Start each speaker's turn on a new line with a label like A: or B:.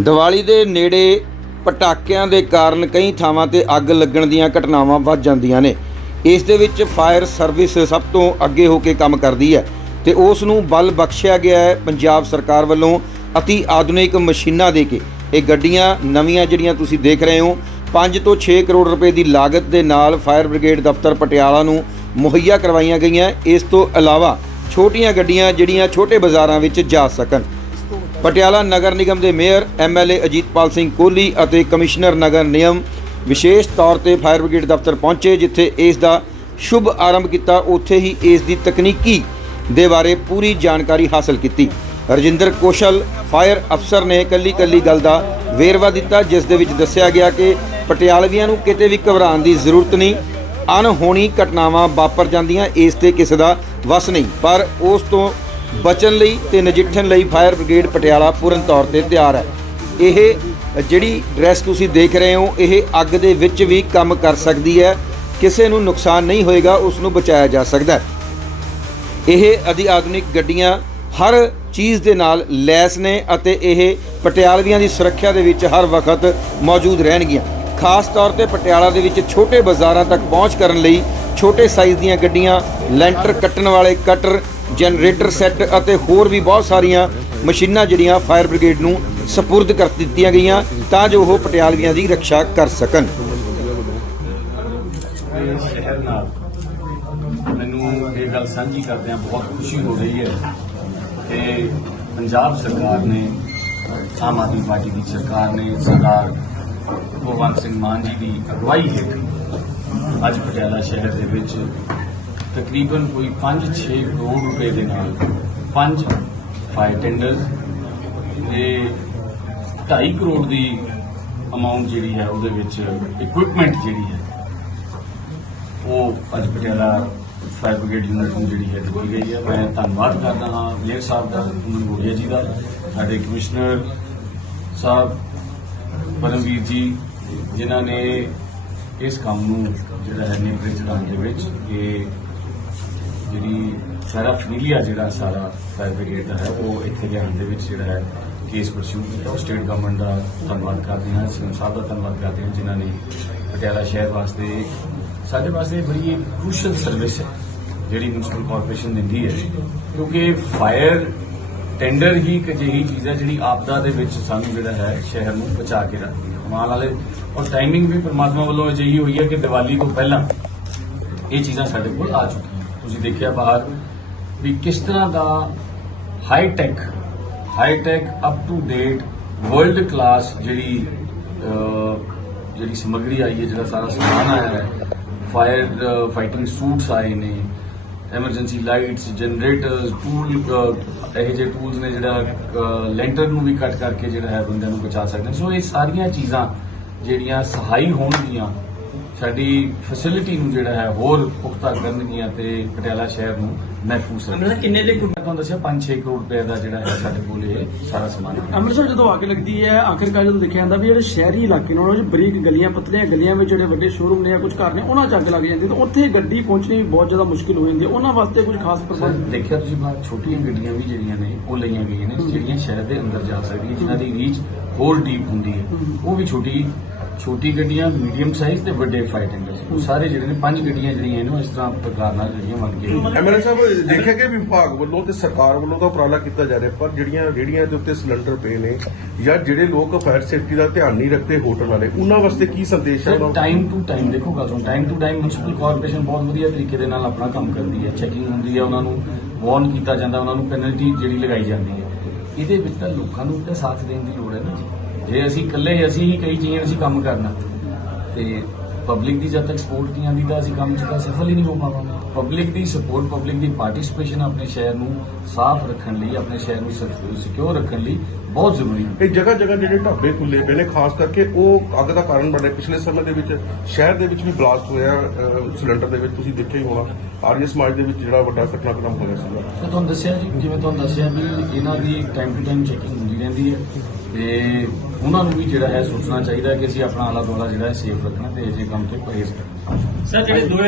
A: ਦੀਵਾਲੀ ਦੇ ਨੇੜੇ ਪਟਾਕਿਆਂ ਦੇ ਕਾਰਨ ਕਈ ਥਾਵਾਂ ਤੇ ਅੱਗ ਲੱਗਣ ਦੀਆਂ ਘਟਨਾਵਾਂ ਵੱਧ ਜਾਂਦੀਆਂ ਨੇ। ਇਸ ਦੇ ਵਿੱਚ ਫਾਇਰ ਸਰਵਿਸ ਸਭ ਤੋਂ ਅੱਗੇ ਹੋ ਕੇ ਕੰਮ ਕਰਦੀ ਹੈ ਤੇ ਉਸ ਨੂੰ ਬਲ ਬਖਸ਼ਿਆ ਗਿਆ ਹੈ ਪੰਜਾਬ ਸਰਕਾਰ ਵੱਲੋਂ ਅਤੀ ਆਧੁਨਿਕ ਮਸ਼ੀਨਾਂ ਦੇ ਕੇ। ਇਹ ਗੱਡੀਆਂ ਨਵੀਆਂ ਜਿਹੜੀਆਂ ਤੁਸੀਂ ਦੇਖ ਰਹੇ ਹੋ 5 ਤੋਂ 6 ਕਰੋੜ ਰੁਪਏ ਦੀ ਲਾਗਤ ਦੇ ਨਾਲ ਫਾਇਰ ਬ੍ਰਿਗੇਡ ਦਫ਼ਤਰ ਪਟਿਆਲਾ ਨੂੰ ਮੁਹੱਈਆ ਕਰਵਾਈਆਂ ਗਈਆਂ। ਇਸ ਤੋਂ ਇਲਾਵਾ ਛੋਟੀਆਂ ਗੱਡੀਆਂ ਜਿਹੜੀਆਂ ਛੋਟੇ ਬਾਜ਼ਾਰਾਂ ਵਿੱਚ ਜਾ ਸਕਣ। ਪਟਿਆਲਾ ਨਗਰ ਨਿਗਮ ਦੇ ਮੇਅਰ ਐਮਐਲਏ ਅਜੀਤਪਾਲ ਸਿੰਘ ਕੋਹਲੀ ਅਤੇ ਕਮਿਸ਼ਨਰ ਨਗਰ ਨਿਯਮ ਵਿਸ਼ੇਸ਼ ਤੌਰ ਤੇ ਫਾਇਰ ਬ੍ਰਿਗੇਡ ਦਫ਼ਤਰ ਪਹੁੰਚੇ, ਜਿੱਥੇ ਇਸ ਦਾ ਸ਼ੁਭ ਆਰੰਭ ਕੀਤਾ। ਉੱਥੇ ਹੀ ਇਸ ਦੀ ਤਕਨੀਕੀ ਦੇ ਬਾਰੇ ਪੂਰੀ ਜਾਣਕਾਰੀ ਹਾਸਲ ਕੀਤੀ। ਰਜਿੰਦਰ ਕੋਸ਼ਲ, ਫਾਇਰ ਅਫਸਰ ਨੇ ਕੱਲੀ ਕੱਲੀ ਗੱਲ ਦਾ ਵੇਰਵਾ ਦਿੱਤਾ, ਜਿਸ ਦੇ ਵਿੱਚ ਦੱਸਿਆ ਗਿਆ ਕਿ ਪਟਿਆਲਵੀਆਂ ਨੂੰ ਕਿਤੇ ਵੀ ਘਬਰਾਉਣ ਦੀ ਜ਼ਰੂਰਤ ਨਹੀਂ। ਅਣਹੋਣੀ ਘਟਨਾਵਾਂ ਵਾਪਰ ਜਾਂਦੀਆਂ, ਇਸ ਤੇ ਕਿਸੇ ਦਾ ਵਸ ਨਹੀਂ। ਪਰ ਉਸ ਤੋਂ ਬਚਣ ਲਈ ਤੇ ਨਜਿੱਠਣ ਲਈ ਫਾਇਰ ਬ੍ਰਿਗੇਡ ਪਟਿਆਲਾ ਪੂਰਨ ਤੌਰ ਤੇ ਤਿਆਰ ਹੈ। ਇਹ ਜਿਹੜੀ ਡਰੈਸ ਤੁਸੀਂ ਦੇਖ ਰਹੇ ਹੋ, ਇਹ ਅੱਗ ਦੇ ਵਿੱਚ ਵੀ ਕੰਮ ਕਰ ਸਕਦੀ ਹੈ। ਕਿਸੇ ਨੂੰ ਨੁਕਸਾਨ ਨਹੀਂ ਹੋਏਗਾ, ਉਸ ਨੂੰ ਬਚਾਇਆ ਜਾ ਸਕਦਾ ਹੈ। ਇਹ ਅਧੀ ਆਧੁਨਿਕ ਗੱਡੀਆਂ ਹਰ ਚੀਜ਼ ਦੇ ਨਾਲ ਲੈਸ ਨੇ ਅਤੇ ਇਹ ਪਟਿਆਲਵੀਆਂ ਦੀ ਸੁਰੱਖਿਆ ਦੇ ਵਿੱਚ ਹਰ ਵਕਤ ਮੌਜੂਦ ਰਹਿਣਗੀਆਂ। ਖਾਸ ਤੌਰ ਤੇ ਪਟਿਆਲਾ ਦੇ ਵਿੱਚ ਛੋਟੇ ਬਾਜ਼ਾਰਾਂ ਤੱਕ ਪਹੁੰਚ ਕਰਨ ਲਈ ਛੋਟੇ ਸਾਈਜ਼ ਦੀਆਂ ਗੱਡੀਆਂ, ਲੈਂਟਰ ਕੱਟਣ ਵਾਲੇ ਕਟਰ ਜਨਰੇਟਰ ਸੈੱਟ ਅਤੇ ਹੋਰ ਵੀ ਬਹੁਤ ਸਾਰੀਆਂ ਮਸ਼ੀਨਾਂ ਜਿਹੜੀਆਂ ਫਾਇਰ ਬ੍ਰਿਗੇਡ ਨੂੰ ਸਪੁਰਦ ਕਰ ਦਿੱਤੀਆਂ ਗਈਆਂ ਤਾਂ ਜੋ ਉਹ ਪਟਿਆਲਵੀਆਂ ਦੀ ਰੱਖਿਆ ਕਰ ਸਕਣ।
B: ਸ਼ਹਿਰ ਨਾਲ ਮੈਨੂੰ ਇਹ ਗੱਲ ਸਾਂਝੀ ਕਰਦਿਆਂ ਬਹੁਤ ਖੁਸ਼ੀ ਹੋ ਰਹੀ ਹੈ ਕਿ ਪੰਜਾਬ ਸਰਕਾਰ ਨੇ, ਆਮ ਆਦਮੀ ਪਾਰਟੀ ਦੀ ਸਰਕਾਰ ਨੇ, ਸਰਦਾਰ ਭਗਵੰਤ ਸਿੰਘ ਮਾਨ ਜੀ ਦੀ ਅਗਵਾਈ ਹੇਠ ਅੱਜ ਪਟਿਆਲਾ ਸ਼ਹਿਰ ਦੇ ਵਿੱਚ ਤਕਰੀਬਨ ਕੋਈ 5-6 ਕਰੋੜ ਰੁਪਏ ਦੇ ਨਾਲ ਪੰਜ ਫਾਇਰ ਟੈਂਡਰਸ ਤੇ 2.5 ਕਰੋੜ ਦੀ ਅਮਾਉਂਟ ਜਿਹੜੀ ਹੈ ਉਹਦੇ ਵਿੱਚ ਇਕਵਿਪਮੈਂਟ ਜਿਹੜੀ ਹੈ, ਉਹ ਅੱਜ ਪਟਿਆਲਾ ਫਾਇਰ ਬ੍ਰਿਗੇਡ ਯੂਨਿਟ ਨੂੰ ਜਿਹੜੀ ਹੈ ਦਿੱਤੀ ਗਈ ਹੈ। ਮੈਂ ਧੰਨਵਾਦ ਕਰਦਾ ਹਾਂ ਮੇਅਰ ਸਾਹਿਬ ਦਾ ਮਨਗੋਰੀਆ ਜੀ ਦਾ, ਸਾਡੇ ਕਮਿਸ਼ਨਰ ਸਾਹਿਬ, ਪਰਮਵੀਰ ਜੀ, ਜਿਨ੍ਹਾਂ ਨੇ ਇਸ ਕੰਮ ਨੂੰ ਜਿਹੜਾ ਹੈ ਨਿਪਰੇ ਚੜਾਉਣ ਦੇ ਵਿੱਚ ਇਹ ਜਿਹੜੀ ਸਾਰਾ ਫਨੀਲੀਆ ਜਿਹੜਾ ਸਾਰਾ ਫਾਇਰ ਬ੍ਰਿਗੇਡ ਦਾ ਹੈ, ਉਹ ਇੱਥੇ ਲਿਆਉਣ ਦੇ ਵਿੱਚ ਜਿਹੜਾ ਹੈ ਕੇਸ ਪਰਸਿਊ ਕੀਤਾ। ਉਹ ਸਟੇਟ ਗਵਰਨਮੈਂਟ ਦਾ ਧੰਨਵਾਦ ਕਰਦੇ ਹਾਂ ਸੀਐਮ ਸਾਹਿਬ ਦਾ ਧੰਨਵਾਦ ਕਰਦੇ ਹਾਂ, ਜਿਨ੍ਹਾਂ ਨੇ ਪਟਿਆਲਾ ਸ਼ਹਿਰ ਵਾਸਤੇ ਸਾਡੇ ਵਾਸਤੇ ਬੜੀ ਇੱਕ ਕ੍ਰੂਸ਼ਲ ਸਰਵਿਸ ਹੈ, ਜਿਹੜੀ ਮਿਊਨਿਸਪਲ ਕਾਰਪੋਰੇਸ਼ਨ ਦਿੰਦੀ ਹੈ। ਕਿਉਂਕਿ ਫਾਇਰ ਟੈਂਡਰ ਹੀ ਇੱਕ ਅਜਿਹੀ ਚੀਜ਼ ਹੈ, ਜਿਹੜੀ ਆਪਦਾ ਦੇ ਵਿੱਚ ਸਾਨੂੰ ਜਿਹੜਾ ਹੈ, ਸ਼ਹਿਰ ਨੂੰ ਬਚਾ ਕੇ ਰੱਖਦੀ ਹੈ। ਕਮਾਲ ਵਾਲੇ, ਔਰ ਟਾਈਮਿੰਗ ਵੀ ਪਰਮਾਤਮਾ ਵੱਲੋਂ ਅਜਿਹੀ ਹੋਈ ਹੈ ਕਿ ਦੀਵਾਲੀ ਤੋਂ ਪਹਿਲਾਂ ਇਹ ਚੀਜ਼ਾਂ ਸਾਡੇ ਕੋਲ ਆ ਚੁੱਕੀਆਂ ਤੁਸੀਂ ਦੇਖਿਆ ਬਾਹਰ ਵੀ ਕਿਸ ਤਰ੍ਹਾਂ ਦਾ high tech high tech up to date world class ਜਿਹੜੀ ਜਿਹੜੀ ਸਮੱਗਰੀ ਆਈ ਹੈ, ਜਿਹੜਾ ਸਾਰਾ ਸਮਾਨ ਆਇਆ ਹੈ ਫਾਇਰ ਫਾਈਟਿੰਗ ਸੂਟਸ ਆਏ ਨੇ ਐਮਰਜੈਂਸੀ ਲਾਈਟਸ ਜਨਰੇਟਰਸ ਟੂਲ ਇਹ ਜਿਹੇ ਟੂਲਸ ਨੇ ਜਿਹੜਾ ਲੈਂਟਰ ਨੂੰ ਵੀ ਕੱਟ ਕਰਕੇ ਜਿਹੜਾ ਹੈ ਬੰਦਿਆਂ ਨੂੰ ਬਚਾ ਸਕਦੇ ਨੇ। ਸੋ ਇਹ ਸਾਰੀਆਂ ਚੀਜ਼ਾਂ ਜਿਹੜੀਆਂ ਸਹਾਈ ਹੋਣਗੀਆਂ ਸਾਡੀ ਫੈਸਿਲਿਟੀ ਨੂੰ ਜਿਹੜਾ ਹੈ ਹੋਰ ਪੁਖਤਾ ਕਰਨਗੀਆਂ ਤੇ ਪਟਿਆਲਾ ਸ਼ਹਿਰ ਨੂੰ ਮਹਿਫੂਜ਼ ਰੱਖਣਗੀਆਂ
C: ਕਿੰਨੇ ਦੇ
B: ਤੁਹਾਨੂੰ ਦੱਸਿਆ 5-6 ਕਰੋੜ ਰੁਪਏ ਦਾ ਜਿਹੜਾ ਹੈ ਸਾਡੇ ਕੋਲ ਇਹ ਸਾਰਾ ਸਮਾਨ ਹੈ।
C: ਅੰਮ੍ਰਿਤਸਰ ਜਦੋਂ ਅੱਗ ਲੱਗਦੀ ਹੈ ਆਖਿਰਕਾਰ ਜਦੋਂ ਦੇਖਿਆ ਜਾਂਦਾ ਵੀ ਜਿਹੜੇ ਸ਼ਹਿਰੀ ਇਲਾਕੇ ਨੇ ਉਹਨਾਂ ਵਿੱਚ ਬਰੀਕ ਗਲੀਆਂ ਪਤਲੀਆਂ ਗਲੀਆਂ ਵਿੱਚ ਜਿਹੜੇ ਵੱਡੇ ਸ਼ੋਰੂਮ ਨੇ ਜਾਂ ਕੁਝ ਘਰ ਨੇ ਉਹਨਾਂ 'ਚ ਅੱਗ ਲੱਗ ਜਾਂਦੀ ਤਾਂ ਉੱਥੇ ਗੱਡੀ ਪਹੁੰਚਣੀ ਵੀ ਬਹੁਤ ਜ਼ਿਆਦਾ ਮੁਸ਼ਕਿਲ ਹੋ ਜਾਂਦੀ ਹੈ। ਉਹਨਾਂ ਵਾਸਤੇ ਕੁਝ ਖਾਸ ਪ੍ਰਬੰਧ?
B: ਦੇਖਿਆ ਤੁਸੀਂ ਬਾਹਰ ਛੋਟੀਆਂ ਗੱਡੀਆਂ ਵੀ ਜਿਹੜੀਆਂ ਨੇ ਉਹ ਲਈਆਂ ਗਈਆਂ ਨੇ ਜਿਹੜੀਆਂ ਸ਼ਹਿਰ ਦੇ ਅੰਦਰ ਜਾ ਸਕਦੀਆਂ ਜਿਨ੍ਹਾਂ ਦੀ ਰੀਚ ਹੋਰ ਡੀਪ ਹੁੰਦੀ ਹੈ। ਉਹ ਵੀ ਛੋਟੀ ਛੋਟੀ ਗੱਡੀਆਂ ਮੀਡੀਅਮ ਸਾਈਜ਼ ਤੇ ਵੱਡੇ ਫਾਈਟ ਇੰਜਨਸ ਉਹ ਸਾਰੇ ਜਿਹੜੇ ਨੇ ਪੰਜ ਗੱਡੀਆਂ ਜਿਹੜੀਆਂ ਨੇ ਉਹ ਇਸ ਤਰ੍ਹਾਂ ਪ੍ਰਕਾਰ ਨਾਲ ਜਿਹੜੀਆਂ ਬਣ ਕੇ
D: ਐਮਐਲਏ ਸਾਹਿਬ ਦੇਖਿਆ ਕਿ ਵਿਭਾਗ ਵੱਲੋਂ ਤੇ ਸਰਕਾਰ ਵੱਲੋਂ ਤਾਂ ਉਪਰਾਲਾ ਕੀਤਾ ਜਾ ਰਿਹਾ, ਪਰ ਜਿਹੜੀਆਂ ਰੇੜੀਆਂ ਦੇ ਉੱਤੇ ਸਿਲੰਡਰ ਪਏ ਨੇ ਜਾਂ ਜਿਹੜੇ ਲੋਕ ਫਾਇਰ ਸੇਫਟੀ ਦਾ ਧਿਆਨ ਨਹੀਂ ਰੱਖਦੇ ਹੋਟਲ ਵਾਲੇ, ਉਹਨਾਂ ਵਾਸਤੇ ਕੀ ਸੰਦੇਸ਼ ਹੈ?
B: ਟਾਈਮ ਟੂ ਟਾਈਮ ਦੇਖੋ ਗੱਲ ਸੁਣ time to time municipal corporation ਬਹੁਤ ਵਧੀਆ ਤਰੀਕੇ ਦੇ ਨਾਲ ਆਪਣਾ ਕੰਮ ਕਰਦੀ ਹੈ ਚੈਕਿੰਗ ਹੁੰਦੀ ਹੈ, ਉਹਨਾਂ ਨੂੰ ਵਾਰਨ ਕੀਤਾ ਜਾਂਦਾ, ਉਹਨਾਂ ਨੂੰ ਪੈਨਲਟੀ ਜਿਹੜੀ ਲਗਾਈ ਜਾਂਦੀ ਹੈ। ਇਹਦੇ ਵਿੱਚ ਤਾਂ ਲੋਕਾਂ ਨੂੰ ਤਾਂ ਸਾਥ ਦੇਣ ਦੀ ਲੋੜ ਹੈ ਨਾ ਜੀ। ਜੇ ਅਸੀਂ ਇਕੱਲੇ ਅਸੀਂ ਕਈ ਚੀਜ਼ਾਂ ਅਸੀਂ ਕੰਮ ਕਰਨਾ, ਤੇ ਪਬਲਿਕ ਦੀ ਜਦ ਤੱਕ ਸਪੋਰਟ ਨਹੀਂ ਆਉਂਦੀ ਤਾਂ ਅਸੀਂ ਕੰਮ ਚ ਤਾਂ ਸਫਲ ਹੀ ਨਹੀਂ ਹੋ ਪਾਵਾਂਗੇ। ਪਬਲਿਕ ਦੀ ਸਪੋਰਟ ਪਬਲਿਕ ਦੀ ਪਾਰਟਿਸਿਪੇਸ਼ਨ ਆਪਣੇ ਸ਼ਹਿਰ ਨੂੰ ਸਾਫ਼ ਰੱਖਣ ਲਈ ਆਪਣੇ ਸ਼ਹਿਰ ਨੂੰ ਸਿਕਿਉਰ ਰੱਖਣ ਲਈ ਬਹੁਤ ਜ਼ਰੂਰੀ ਹੈ।
D: ਇਹ ਜਗ੍ਹਾ ਜਗ੍ਹਾ ਜਿਹੜੇ ਢਾਬੇ ਖੁੱਲੇ ਪਏ ਨੇ ਖਾਸ ਕਰਕੇ ਉਹ ਅੱਗ ਦਾ ਕਾਰਨ ਬਣ। ਪਿਛਲੇ ਸਮੇਂ ਦੇ ਵਿੱਚ ਸ਼ਹਿਰ ਦੇ ਵਿੱਚ ਵੀ ਬਲਾਸਟ ਹੋਇਆ ਸਿਲੰਡਰ ਦੇ ਵਿੱਚ ਤੁਸੀਂ ਦੇਖਿਆ ਹੀ ਹੋਣਾ ਆਰੀਆ ਸਮਾਜ ਦੇ ਵਿੱਚ ਜਿਹੜਾ ਵੱਡਾ ਘਟਨਾਕ੍ਰਮ ਹੋਇਆ ਸੀਗਾ।
B: ਤੁਹਾਨੂੰ ਦੱਸਿਆ ਜੀ ਜਿਵੇਂ ਤੁਹਾਨੂੰ ਦੱਸਿਆ ਵੀ ਇਹਨਾਂ ਦੀ ਟਾਈਮ ਟੂ ਟਾਈਮ ਚੈਕਿੰਗ ਹੁੰਦੀ ਰਹਿੰਦੀ ਹੈ। ਤੇ ਉਹਨਾਂ ਨੂੰ ਵੀ ਜਿਹੜਾ ਹੈ ਸੋਚਣਾ ਚਾਹੀਦਾ ਕਿ ਅਸੀਂ ਆਪਣਾ ਆਲਾ ਦੁਆਲਾ ਜਿਹੜਾ ਹੈ ਸੇਫ ਰੱਖਣਾ ਤੇ ਇਸੇ ਕੰਮ ਤੋਂ ਪਰਹੇਜ਼ ਕਰਨਾ।
C: ਸਰ ਜਿਹੜੇ ਦੋ